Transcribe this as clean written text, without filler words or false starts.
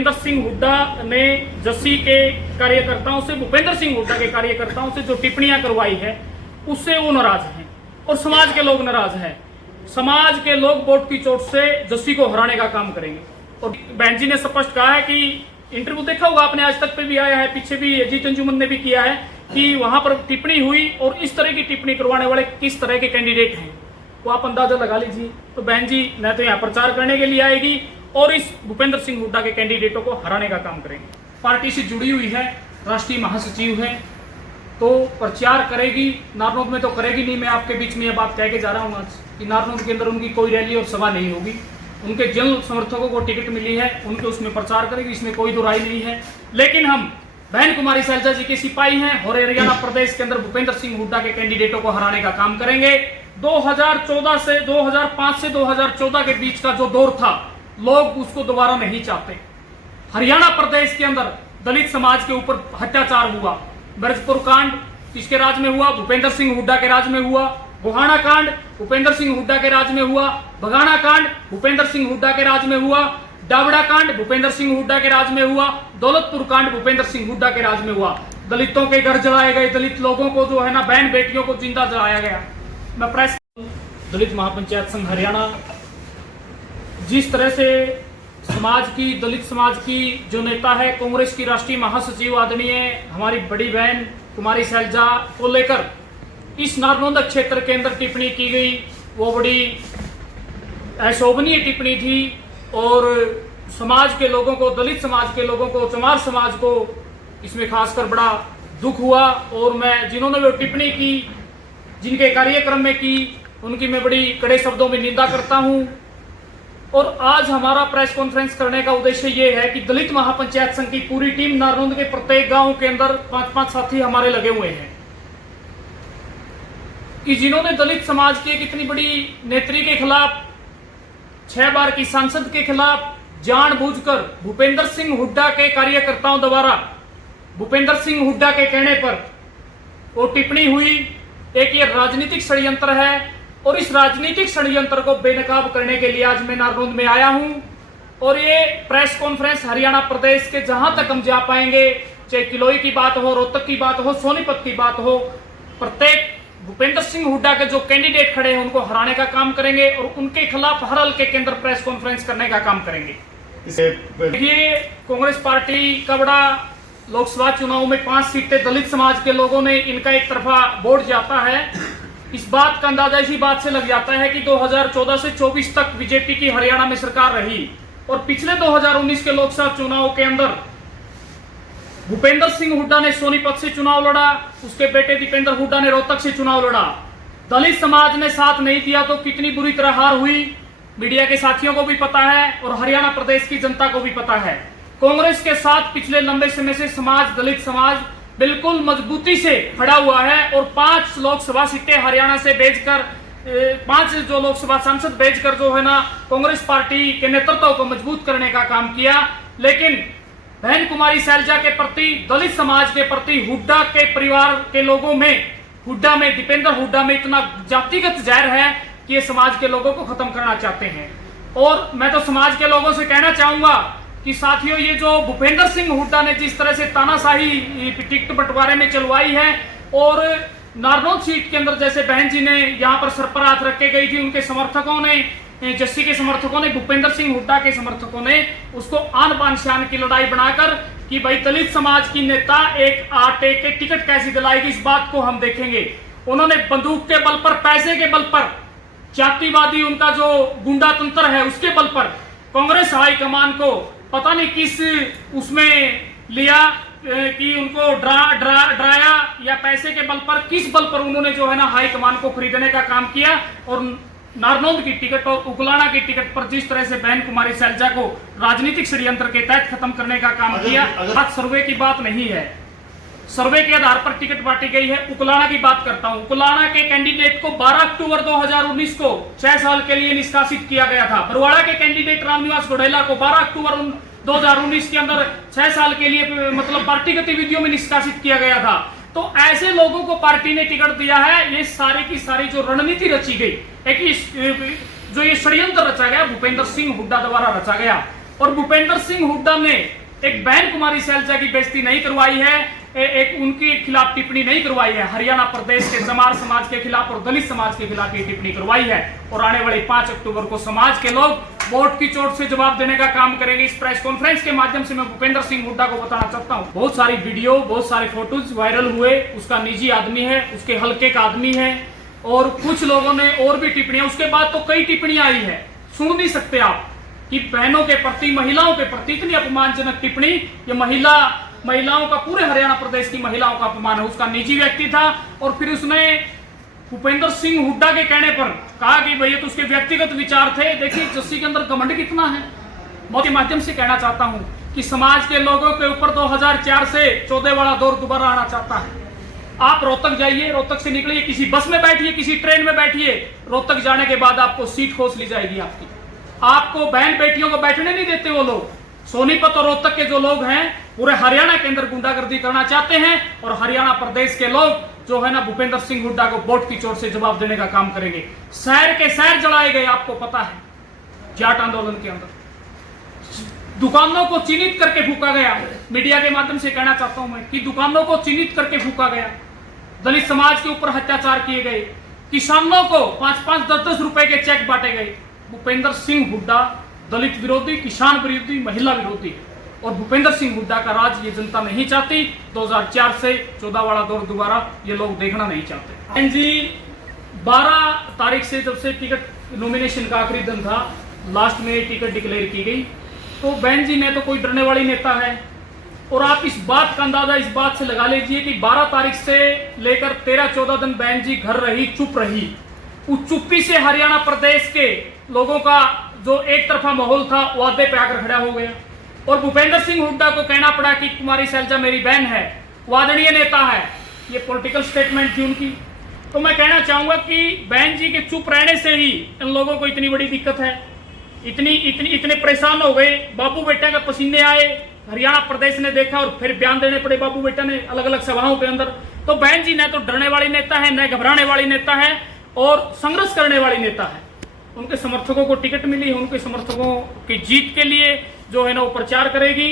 भूपेंद्र सिंह हुड्डा ने जस्सी के कार्यकर्ताओं से, भूपेंद्र सिंह हुड्डा के कार्यकर्ताओं से जो टिप्पणियां करवाई है उससे वो नाराज हैं और समाज के लोग नाराज हैं। समाज के लोग वोट की चोट से जस्सी को हराने का काम करेंगे। और बहन जी ने स्पष्ट कहा है कि इंटरव्यू देखा होगा आपने, आज तक पे भी आया है, पीछे भी अजीत अंजुमन ने भी किया है कि वहां पर टिप्पणी हुई और इस तरह की टिप्पणी करवाने वाले किस तरह के कैंडिडेट हैं वो आप अंदाजा लगा लीजिए। तो बहन जी न तो यहाँ प्रचार करने के लिए आएगी और इस भूपेंद्र सिंह हुड्डा के कैंडिडेटों को हराने का काम करेंगे। पार्टी से जुड़ी हुई है, राष्ट्रीय महासचिव है, तो प्रचार करेगी। नारनौद में तो करेगी नहीं, मैं आपके बीच में यह बात कह के जा रहा हूँ आज कि नारनौद के अंदर उनकी कोई रैली और सभा नहीं होगी। उनके जन समर्थकों को टिकट मिली है, उनके उसमें प्रचार करेगी, इसमें कोई दो राय नहीं है। लेकिन हम बहन कुमारी सैलजा जी के सिपाही हैं और हरियाणा प्रदेश के अंदर भूपेंद्र सिंह हुड्डा के कैंडिडेटों को हराने का काम करेंगे। 2005 से 2014 के बीच का जो दौर था, लोग उसको दोबारा नहीं चाहते। हरियाणा प्रदेश के अंदर दलित समाज के ऊपर अत्याचार हुआ, ब्रजपुर कांड किसके राज में हुआ? भूपेंद्र सिंह हुड्डा के राज में हुआ। गोहाना कांड भूपेंद्र सिंह हुड्डा के राज में हुआ। बगाना कांड भूपेंद्र सिंह हुड्डा के राज में हुआ। डावड़ा कांड भूपेंद्र सिंह हुड्डा के राज में हुआ। दौलतपुर कांड भूपेंद्र सिंह हुड्डा के राज में हुआ। दलितों के घर जलाए गए, दलित लोगों को जो है ना, बहन बेटियों को जिंदा जलाया गया। मैं प्रेस दलित महापंचायत संघ हरियाणा जिस तरह से समाज की, दलित समाज की जो नेता है, कांग्रेस की राष्ट्रीय महासचिव आदरणीय हमारी बड़ी बहन कुमारी सैलजा को लेकर इस नारनौंद क्षेत्र के अंदर टिप्पणी की गई, वो बड़ी अशोभनीय टिप्पणी थी और समाज के लोगों को, दलित समाज के लोगों को, चमार समाज को इसमें खासकर बड़ा दुख हुआ। और मैं जिन्होंने वो टिप्पणी की, जिनके कार्यक्रम में की, उनकी मैं बड़ी कड़े शब्दों में निंदा करता हूं। और आज हमारा प्रेस कॉन्फ्रेंस करने का उद्देश्य ये है कि दलित महापंचायत संघ की पूरी टीम नारनौंद के प्रत्येक गांव के अंदर 5-5 साथी हमारे लगे हुए हैं कि जिन्होंने दलित समाज के एक इतनी बड़ी नेत्री के खिलाफ, 6 बार की सांसद के खिलाफ जानबूझकर भूपेंद्र सिंह हुड्डा के कार्यकर्ताओं द्वारा, भूपेंद्र सिंह हुड्डा के कहने पर वो टिप्पणी हुई। एक ये राजनीतिक षड्यंत्र है और इस राजनीतिक षड्यंत्र को बेनकाब करने के लिए आज मैं नारनौंद में आया हूं। और ये प्रेस कॉन्फ्रेंस हरियाणा प्रदेश के जहां तक हम जा पाएंगे, चाहे किलोई की बात हो, रोहतक की बात हो, सोनीपत की बात हो, प्रत्येक भूपेंद्र सिंह हुड्डा के जो कैंडिडेट खड़े हैं उनको हराने का काम करेंगे और उनके खिलाफ हर हल्के के अंदर प्रेस कॉन्फ्रेंस करने का काम करेंगे। ये कांग्रेस पार्टी का बड़ा लोकसभा चुनाव में 5 सीटें दलित समाज के लोगों ने, इनका एक तरफा वोट जाता है। इस बात का अंदाजा इसी बात से लग जाता है कि 2014 से 24 तक बीजेपी की हरियाणा में सरकार रही और पिछले 2019 के लोकसभा चुनाव के अंदर भूपेंद्र सिंह हुड्डा ने सोनीपत से चुनाव लड़ा, उसके बेटे दीपेंद्र हुड्डा ने रोहतक से चुनाव लड़ा। दलित समाज ने साथ नहीं दिया तो कितनी बुरी तरह हार हुई, मीडिया के साथियों को भी पता है और हरियाणा प्रदेश की जनता को भी पता है। कांग्रेस के साथ पिछले लंबे समय से समाज, दलित समाज बिल्कुल मजबूती से खड़ा हुआ है और 5 लोकसभा सीटें हरियाणा से भेजकर, 5 जो लोकसभा सांसद भेजकर जो है ना, कांग्रेस पार्टी के नेतृत्व को मजबूत करने का काम किया। लेकिन बहन कुमारी सैलजा के प्रति, दलित समाज के प्रति, हुड्डा के परिवार के लोगों में, हुड्डा में, दीपेंद्र हुड्डा में इतना जातिगत जहर है कि ये समाज के लोगों को खत्म करना चाहते हैं। और मैं तो समाज के लोगों से कहना चाहूंगा कि साथियों, ये जो भूपेंद्र सिंह हुड्डा ने जिस तरह से तानाशाही टिकट बंटवारे में चलवाई है और नारनौंद सीट के अंदर जैसे बहन जी ने यहाँ पर सर पर हाथ रख के गई थी, उनके समर्थकों ने, जस्सी के समर्थकों ने, भूपेंद्र सिंह हुड्डा के समर्थकों ने उसको आन बान शान की लड़ाई बनाकर कि भाई दलित समाज की नेता एक आटे के टिकट कैसी दिलाएगी, इस बात को हम देखेंगे। उन्होंने बंदूक के बल पर, पैसे के बल पर, जातिवादी उनका जो गुंडा तंत्र है उसके बल पर कांग्रेस हाईकमान को पता नहीं किस उसमें लिया कि उनको डराया या पैसे के बल पर, किस बल पर उन्होंने जो है ना हाईकमान को खरीदने का काम किया और नारनौंद की टिकट और उकलाना की टिकट पर जिस तरह से बहन कुमारी सैलजा को राजनीतिक षड्यंत्र के तहत खत्म करने का काम किया। आज सर्वे की बात नहीं है, सर्वे के आधार पर टिकट बांटी गई है। उकलाना की बात करता हूं, उकलाना के कैंडिडेट को 12 अक्टूबर 2019 को 6 साल के लिए निष्कासित किया गया था। बरवाड़ा के कैंडिडेट रामनिवास घोडेला को 12 अक्टूबर 2019 के अंदर 6 साल के लिए मतलब पार्टी गतिविधियों में निष्कासित किया गया था। तो ऐसे लोगों को पार्टी ने टिकट दिया है। ये सारी की सारी जो रणनीति रची गई, एक जो ये षड्यंत्र रचा गया भूपेंद्र सिंह हुड्डा द्वारा रचा गया, और भूपेंद्र सिंह हुड्डा ने एक बहन कुमारी सैलजा की बेइज्जती नहीं करवाई है, एक उनके खिलाफ टिप्पणी नहीं करवाई है। हरियाणा प्रदेश के जमार समाज के खिलाफ और दलित समाज के खिलाफ ये टिप्पणी करवाई है। और आने वाली 5 अक्टूबर को समाज के लोग वोट की चोट से जवाब देने का काम करेंगे। इस प्रेस कॉन्फ्रेंस के माध्यम से मैं भूपेंद्र सिंह हुड्डा को बताना चाहता हूं, बहुत सारी वीडियो, बहुत सारे फोटोज वायरल हुए। उसका निजी आदमी है, उसके हल्के का आदमी है, और कुछ लोगों ने और भी टिप्पणियां, उसके बाद तो कई टिप्पणियां आई है, सुन नहीं सकते आप, कि बहनों के प्रति, महिलाओं के प्रति इतनी अपमानजनक टिप्पणी। ये महिलाओं का, पूरे हरियाणा प्रदेश की महिलाओं का अपमान है। उसका निजी व्यक्ति था, और फिर उसने भूपेंद्र सिंह हुड्डा के कहने पर कहा कि भैया तो उसके व्यक्तिगत विचार थे। देखिए जस्सी के अंदर घमंड कितना है। मैं के माध्यम से कहना चाहता हूं कि समाज के लोगों के ऊपर 2004 से 14 वाला दौर दोबारा आना चाहता है। आप रोहतक जाइए, रोहतक से निकलिए, किसी बस में बैठिए, किसी ट्रेन में बैठिए, रोहतक जाने के बाद आपको सीट खोस ली जाएगी आपकी। आपको बहन बेटियों को बैठने नहीं देते वो लोग। सोनीपत और रोहतक के जो लोग हैं पूरे हरियाणा के अंदर गुंडागर्दी करना चाहते हैं, और हरियाणा प्रदेश के लोग जो है ना भूपेंद्र सिंह हुड्डा को वोट की चोट से जवाब देने का काम करेंगे। शहर के शहर जलाए गए, आपको पता है, जाट आंदोलन के अंदर दुकानों को चिन्हित करके फूका गया। मीडिया के माध्यम से कहना चाहता हूं मैं कि दुकानों को चिन्हित करके फूका गया। दलित समाज के ऊपर अत्याचार किए गए, किसानों को 5-5, 10-10 रुपए के चेक बांटे गए। भूपेंद्र सिंह हुड्डा दलित विरोधी, किसान विरोधी, महिला विरोधी, और भूपेंद्र सिंह हुड्डा का राज ये जनता नहीं चाहती। 2004 से 14 वाला दौर दोबारा ये लोग देखना नहीं चाहते। जी 12 तारीख से जब से टिकट नॉमिनेशन का आखिरी दिन था, लास्ट में टिकट डिक्लेयर की गई, तो बहन जी ने तो कोई डरने वाली नेता है। और आप इस बात का अंदाजा इस बात से लगा लीजिए कि 12 तारीख से लेकर 13-14 दिन बहन जी घर रही, चुप रही। उस चुप्पी से हरियाणा प्रदेश के लोगों का जो एक तरफा माहौल था वो आधे पे आकर खड़ा हो गया। और भूपेंद्र सिंह हुड्डा को कहना पड़ा कि कुमारी सैलजा मेरी बहन है, वो आदरणीय नेता है। ये पॉलिटिकल स्टेटमेंट थी उनकी। तो मैं कहना चाहूंगा कि बहन जी के चुप रहने से ही इन लोगों को इतनी बड़ी दिक्कत है, इतने परेशान हो गए। बाबू बेटा के पसीने आए, हरियाणा प्रदेश ने देखा, और फिर बयान देने पड़े बाबू बेटा ने अलग अलग सभाओं के अंदर। तो बहन जी न तो डरने वाली नेता है, न घबराने वाली नेता है, और संघर्ष करने वाली नेता है। उनके समर्थकों को टिकट मिली है, उनके समर्थकों की जीत के लिए जो है ना वो प्रचार करेगी।